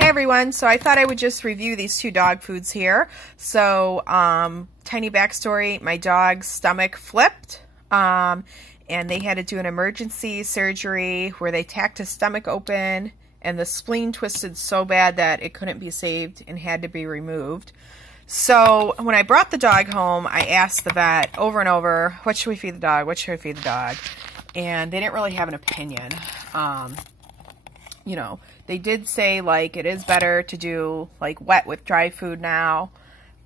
Hey everyone, so I thought I would just review these two dog foods here. So, tiny backstory, my dog's stomach flipped, and they had to do an emergency surgery where they tacked his stomach open, and the spleen twisted so bad that it couldn't be saved and had to be removed. So, when I brought the dog home, I asked the vet over and over, what should we feed the dog? What should I feed the dog? And they didn't really have an opinion. You know, they did say, like, it is better to do, like, wet with dry food now,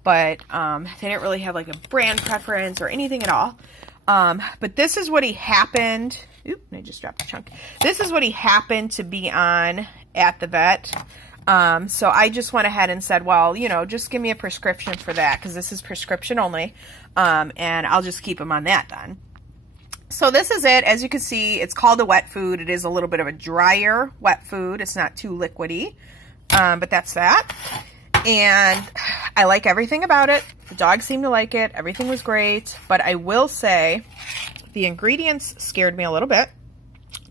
but they didn't really have, like, a brand preference or anything at all. But this is what he happened, oop, I just dropped a chunk. This is what he happened to be on at the vet. So I just went ahead and said, well, you know, just give me a prescription for that, because this is prescription only, and I'll just keep him on that then. So this is it. As you can see, it's called a wet food. It is a little bit of a drier wet food. It's not too liquidy, but that's that. And I like everything about it. The dog seemed to like it. Everything was great. But I will say the ingredients scared me a little bit.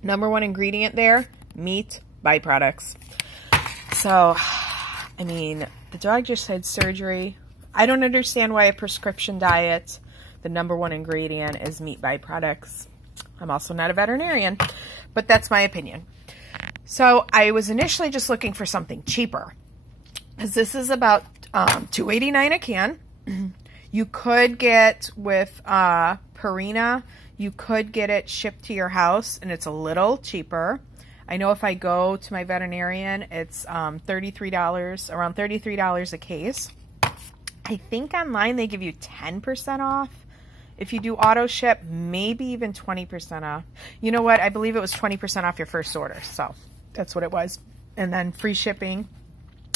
Number one ingredient there, meat byproducts. So, I mean, the dog just had surgery. I don't understand why a prescription diet, the number one ingredient is meat byproducts. I'm also not a veterinarian, but that's my opinion. So I was initially just looking for something cheaper, because this is about $2.89 a can. You could get with Purina, you could get it shipped to your house, and it's a little cheaper. I know if I go to my veterinarian, it's $33, around $33 a case. I think online they give you 10% off. If you do auto ship, maybe even 20% off. You know what? I believe it was 20% off your first order. So that's what it was. And then free shipping.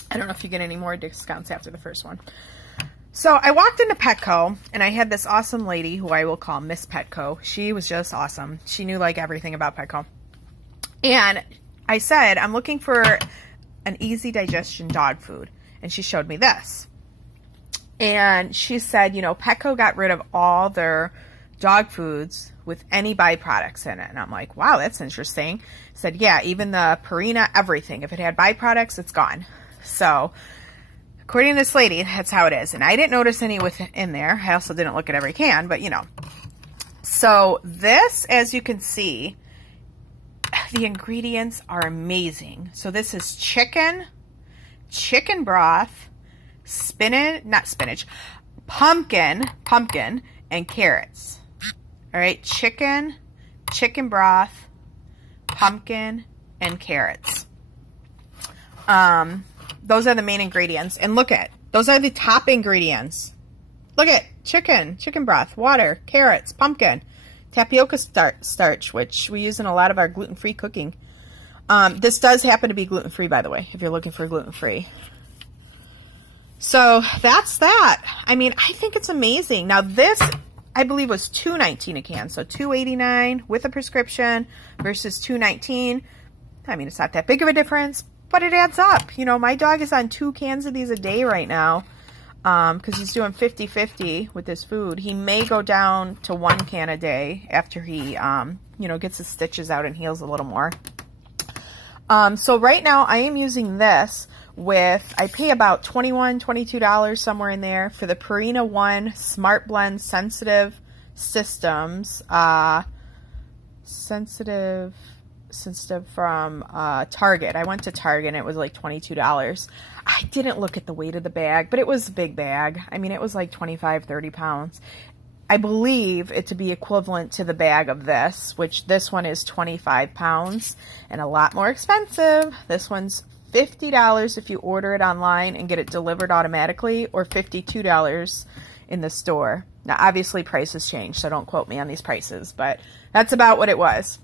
I don't know if you get any more discounts after the first one. So I walked into Petco, and I had this awesome lady who I will call Miss Petco. She was just awesome. She knew like everything about Petco. And I said, I'm looking for an easy digestion dog food. And she showed me this. And she said, you know, Petco got rid of all their dog foods with any byproducts in it. And I'm like, wow, that's interesting. Said, yeah, even the Purina, everything. If it had byproducts, it's gone. So, according to this lady, that's how it is. And I didn't notice any in there. I also didn't look at every can, but you know. So, this, as you can see, the ingredients are amazing. So, this is chicken broth, pumpkin, and carrots. All right, chicken broth, pumpkin, and carrots. Those are the main ingredients. And look at, those are the top ingredients. Look at chicken broth, water, carrots, pumpkin, tapioca starch, which we use in a lot of our gluten-free cooking. This does happen to be gluten-free, by the way, if you're looking for gluten-free. So that's that. I mean, I think it's amazing. Now this, I believe, was $2.19 a can. So $2.89 with a prescription versus $2.19. I mean, it's not that big of a difference, but it adds up. You know, my dog is on 2 cans of these a day right now, because he's doing 50-50 with this food. He may go down to 1 can a day after he, you know, gets his stitches out and heals a little more. So right now I am using this with, I pay about $21, $22 somewhere in there for the Purina 1 Smart Blend Sensitive Systems, sensitive from Target. I went to Target and it was like $22. I didn't look at the weight of the bag, but it was a big bag. I mean, it was like 25, 30 pounds. I believe it to be equivalent to the bag of this, which this one is 25 pounds and a lot more expensive. This one's $50 if you order it online and get it delivered automatically, or $52 in the store. Now, obviously, prices change, so don't quote me on these prices, but that's about what it was.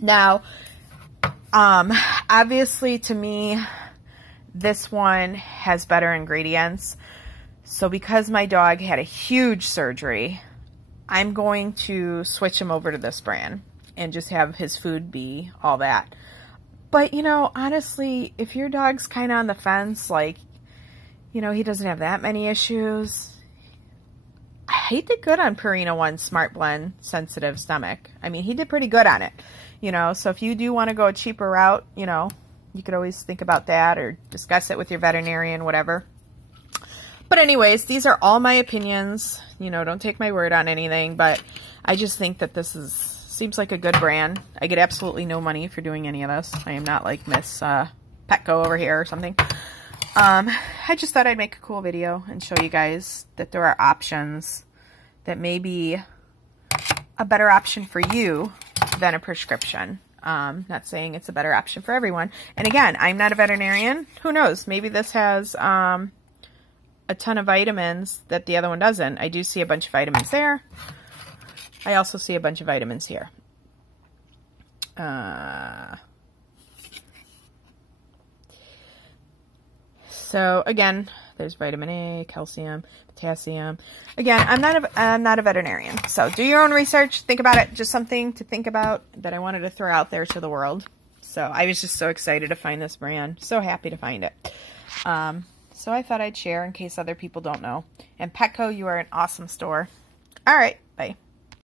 Now, obviously, to me, this one has better ingredients. So because my dog had a huge surgery, I'm going to switch him over to this brand and just have his food be all that. But, you know, honestly, if your dog's kind of on the fence, like, you know, he doesn't have that many issues, he did good on Purina 1 Smart Blend Sensitive Stomach. I mean, he did pretty good on it, you know. So if you do want to go a cheaper route, you know, You could always think about that or discuss it with your veterinarian, whatever. But anyways, these are all my opinions. You know, don't take my word on anything, but I just think that this seems like a good brand. I get absolutely no money for doing any of this. I am not like Miss Petco over here or something. I just thought I'd make a cool video and show you guys that there are options that may be a better option for you than a prescription. Not saying it's a better option for everyone. And again, I'm not a veterinarian. Who knows? Maybe this has a ton of vitamins that the other one doesn't. I do see a bunch of vitamins there. I also see a bunch of vitamins here. So again, there's vitamin A, calcium, potassium. Again, I'm not a veterinarian. So do your own research. Think about it. Just something to think about that I wanted to throw out there to the world. So I was just so excited to find this brand. So happy to find it. So I thought I'd share in case other people don't know. And Petco, you are an awesome store. All right. Bye.